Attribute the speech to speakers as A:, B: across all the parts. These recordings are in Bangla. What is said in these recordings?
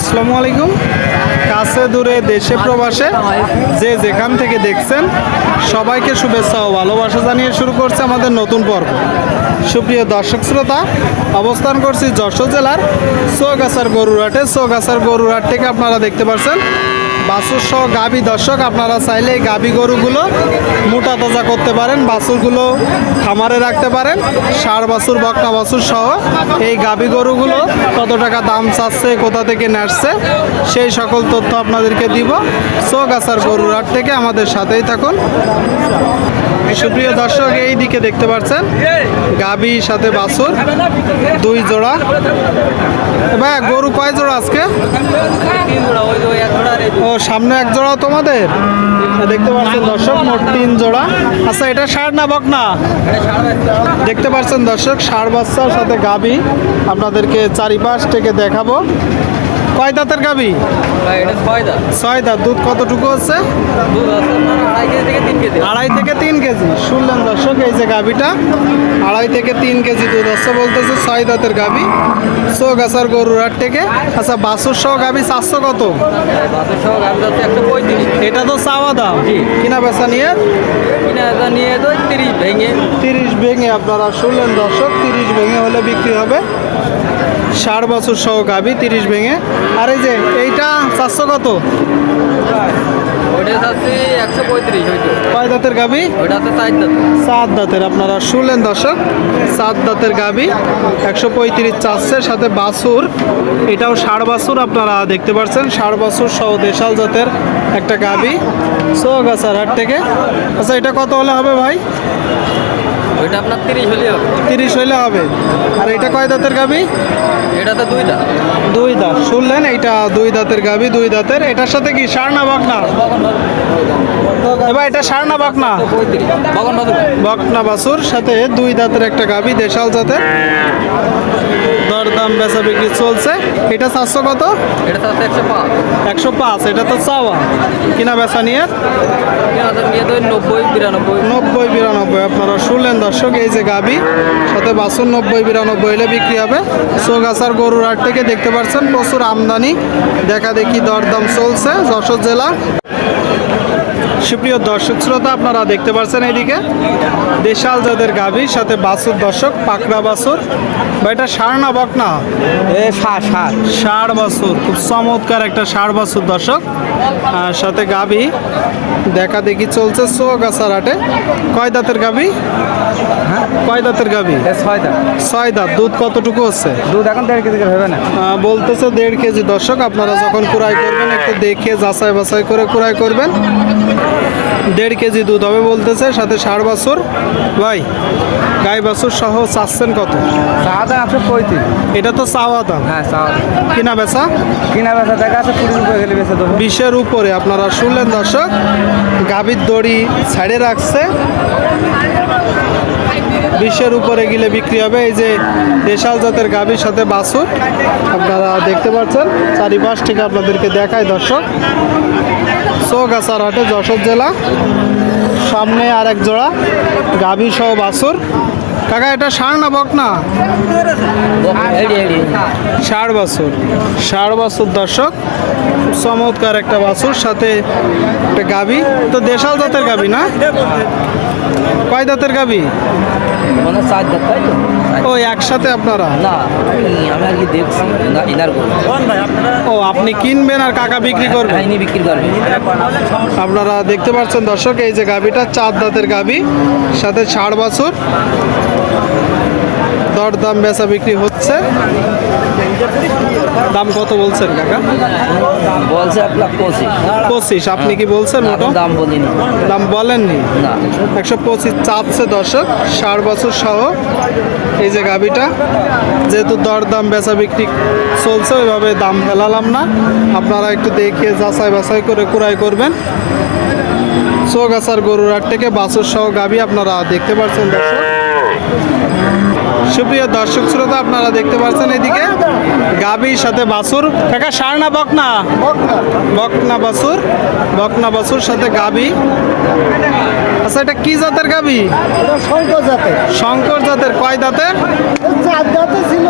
A: আসসালামু আলাইকুম। কাছে দূরে দেশে প্রবাসে যে যেখান থেকে দেখছেন, সবাইকে শুভেচ্ছা ও ভালোবাসা জানিয়ে শুরু করছে আমাদের নতুন পর্ব। সুপ্রিয় দর্শক শ্রোতা, অবস্থান করছি যশোর জেলার চৌগাছার গরুরহাটে। চৌগাছার গরুরহাট থেকে আপনারা দেখতে পাচ্ছেন বাছুর সহ গাবি, দর্শক, আপনারা চাইলে এই গাবি গরুগুলো মোটা তাজা করতে পারেন বাছুরগুলো খামারে রাখতে পারেন। সার বাছুর বকনা বাছুর সহ এই গাবি গরুগুলো কত টাকা দাম চাচ্ছে, কোথা থেকে নাচছে সেই সকল তথ্য আপনাদেরকে দিব। চৌগাছার গরুর হাট থেকে আমাদের সাথেই থাকুন। সুপ্রিয় দর্শক, এই দিকে দেখতে পাচ্ছেন গাবি সাথে বাছুর, দুই জোড়া। ভাই, গরু কয় জোড়া আজকে? ও, সামনে এক জোড়া তোমাদের? দেখতে পাচ্ছেন দর্শক, মোট তিন জোড়া। আচ্ছা এটা ষাড় না বক না দেখতে পাচ্ছেন দর্শক, ষাড় বাচ্চার সাথে গাবি আপনাদেরকে চারিপাশ থেকে দেখাবো। কয় দাঁতের গাবি? ছয় দাঁত। দুধ কতটুকু হচ্ছে আড়াই থেকে তিন কেজি। শুনলেন দর্শক এই যে গাবিটা আড়াই থেকে তিন কেজি দুধ হচ্ছে বলতেছে ছয় দাঁতের গাবি। চৌগাছার গরুর হাট থেকে। আচ্ছা বাছুর সহ গাবি চারশো কত? এটা তো চাওয়া দাম। কিনা বেচা নিয়ে?
B: নিয়ে তো তিরিশ ভেঙে।
A: তিরিশ ভেঙে আপনারা শুনলেন দর্শক তিরিশ ভেঙে হলে বিক্রি হবে। ষাট বছর সহ গাবি তিরিশ ভেঙে। আর এই যে এইটা চারশো কত? কয় দাঁতের গাবি সাত দাঁতের আপনারা শুনলেন দর্শক? সাত দাঁতের গাবি একশো পঁয়ত্রিশ সাথে এটাও ষাড় আপনারা দেখতে পাচ্ছেন ষাড় বাছুর সহ দেশাল জাতের একটা গাবি সোগাছার হাট থেকে। আচ্ছা এটা কত হলে হবে ভাই?
B: ওইটা আপনার তিরিশ হলে হবে।
A: তিরিশ হলে হবে। আর এটা কয় দাঁতের গাবি
B: এটা তো দুই দাঁত।
A: দুই দাঁত। শুনলেন এইটা দুই দাঁতের গাবি দুই দাঁতের। এটার সাথে কি সার না বকনা? এবার এটা সার না বাকনা?
B: বগন
A: বাছুর সাথে দুই দাঁতের একটা গাবি দেশাল জাতের। দরদাম বেচা বিক্রি চলছে। এটা চারশো কত?
B: এটা একশো পাঁচ।
A: একশো পাঁচ এটা তো চাওয়া। কিনা বেচা নিয়ে?
B: নব্বই বিরানব্বই।
A: নব্বই বিরানব্বই। আপনারা শুনলেন দর্শক এই যে গাবি সাথে বাছুর নব্বই বিরানব্বই হলে বিক্রি হবে। সোগাছার গরুর হাট থেকে দেখতে পাচ্ছেন প্রচুর আমদানি। দেখা দেখি দরদাম চলছে যশোর জেলা সুপ্রিয় দর্শক শ্রোতা আপনারা দেখতে পাচ্ছেন এইদিকে দেশাল জাতের গাভী সাথে বাছুর দর্শক পাকড়া বাছুর। বা এটা সার না বক না ষাড় বাছুর খুব চমৎকার একটা ষাড় বাছুর দর্শক। আর সাথে গাভী দেখা দেখি চলছে সোগাছার হাটে। কয় দাঁতের গাভী? কয় দাঁতের গাভী?
B: ছয় দাঁত।
A: ছয় দাঁত। দুধ কতটুকু হচ্ছে?
B: দুধ এখন দেড় কেজি হবে না।
A: বলতেছে দেড় কেজি। দর্শক আপনারা যখন কুড়াই করবেন একটু দেখে যাচাই বাছাই করে কুড়াই করবেন। দেড় কেজি দুধ হবে বলতেছে সাথে ষাড় বাছুর। ভাই গাই বাছুর সহ চাচ্ছেন কত?
B: চা দাম একশো পঁয়ত্রিশ।
A: এটা তো চাওয়া দাম।
B: হ্যাঁ
A: কিনা বেচা?
B: কিনা বেচা দেখা আছে গেলে বেচা দেবো।
A: বিশের উপরে আপনারা শুনলেন দর্শক গাভীর দড়ি ছাড়ে রাখছে। বিশের উপরে গেলে বিক্রি হবে এই যে দেশাল জাতের গাভীর সাথে বাছুর। আপনারা দেখতে পাচ্ছেন চারিপাশ থেকে আপনাদেরকে দেখায় দর্শক। চৌগাছার হাটে যশোর জেলা, সামনে আর এক জোড়া, গাভী সহ বাছুর। কাকা, এটা সার না বক না? ষাড় বাছুর। ষাড় বাছুর দর্শক, চমৎকার একটা বাছুর, সাথে একটা গাবি তো দেশাল জাতের গাবি না? কয় দাঁতের গাবি
B: চার দাঁত
A: ও একসাথে আপনারা?
B: না আমি আর কি দেখছি গরু
A: ও আপনি কিনবেন আর কাকা বিক্রি করবেন?
B: কাহিনী বিক্রি করবেন।
A: আপনারা দেখতে পাচ্ছেন দর্শক এই যে গাবিটা চার দাঁতের গাবি সাথে ছাড় বাছুর। দরদাম বেচা বিক্রি হচ্ছে। দাম কত বলছেন কাকা?
B: বলছে লাখ পঁচিশ।
A: পঁচিশ আপনি কি বলছেন মোটো?
B: দাম বলিনি।
A: দাম বলেননি?
B: না।
A: একশো পঁচিশ চাচ্ছে দর্শক ষাট বছর সহ এই যে গাবিটা যেহেতু দরদাম বেচা বিক্রি চলছে ওইভাবে দাম ফেলালাম না। আপনারা একটু দেখিয়ে যাচাই বাছাই করে কুড়াই করবেন। চৌগাছার গরুর হাট থেকে বাছুর সহ গাবি আপনারা দেখতে পাচ্ছেন দর্শক। সুপ্রিয় দর্শক শ্রোতা আপনারা দেখতে পাচ্ছেন এদিকে গাবির সাথে বাসুর কাকা সার না বকনা? বকনা বাসুর বকনা বাসুর সাথে গাবি আচ্ছা এটা কি জাতের গাবি
C: এটা শঙ্কর জাতের।
A: শঙ্কর জাতের কয় দাঁতের?
C: চার জাতে ছিল।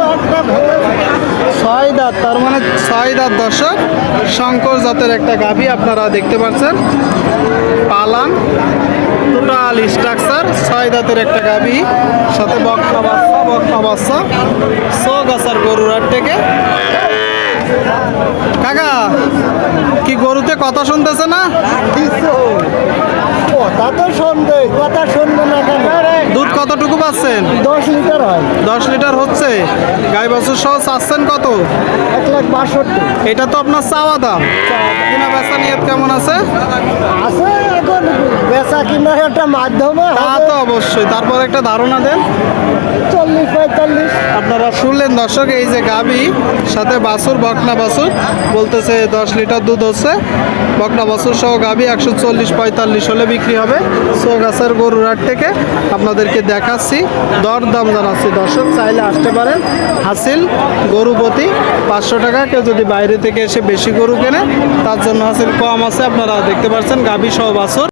A: ছয় দাঁত তার মানে ছয় দাঁত দর্শক। শঙ্কর জাতের একটা গাভী আপনারা দেখতে পাচ্ছেন। পালান। টোটাল স্ট্রাকচার ছয় দাঁতের একটা গাবি সাথে বকনা বাচ্চা বকনা বাচ্চা ছ গাছার গরুর হাট থেকে কাকা, কি গরুতে কথা শুনতেছে না
C: কিছু কথা তো শুনবে কথা শুনবে না কেন
A: দুধ কতটুকু পাচ্ছেন?
C: দশ লিটার হয়।
A: দশ লিটার হচ্ছে। গাই বাছুর সহ চাচ্ছেন কত?
C: এক লাখ বাষট্টি।
A: এটা তো আপনার চাওয়া দাম। কিনা বেচা নিয়ত কেমন আছে?
C: আছে এখন। বেচা কিনার একটা মাধ্যমে
A: তা তো অবশ্যই। তারপর একটা ধারণা দেন।
C: চল্লিশ পঁয়তাল্লিশ।
A: আপনারা শুনলেন দর্শক এই যে গাবি সাথে বাছুর বকনা বাছুর। বলতেছে দশ লিটার দুধ হচ্ছে। বকনা বাছুর সহ গাবি একশো চল্লিশ পঁয়তাল্লিশ হলে বিক্রি হবে। সো গাছের গরুর হাট থেকে আপনাদেরকে দেখাচ্ছি। দর দাম জানাচ্ছি দর্শক, চাইলে আসতে পারেন। হাসিল গরু প্রতি পাঁচশো টাকা। কেউ যদি বাইরে থেকে এসে বেশি গরু কেনে, তার জন্য হাসিল কম আছে। আপনারা দেখতে পাচ্ছেন গাভী সহ বাছুর।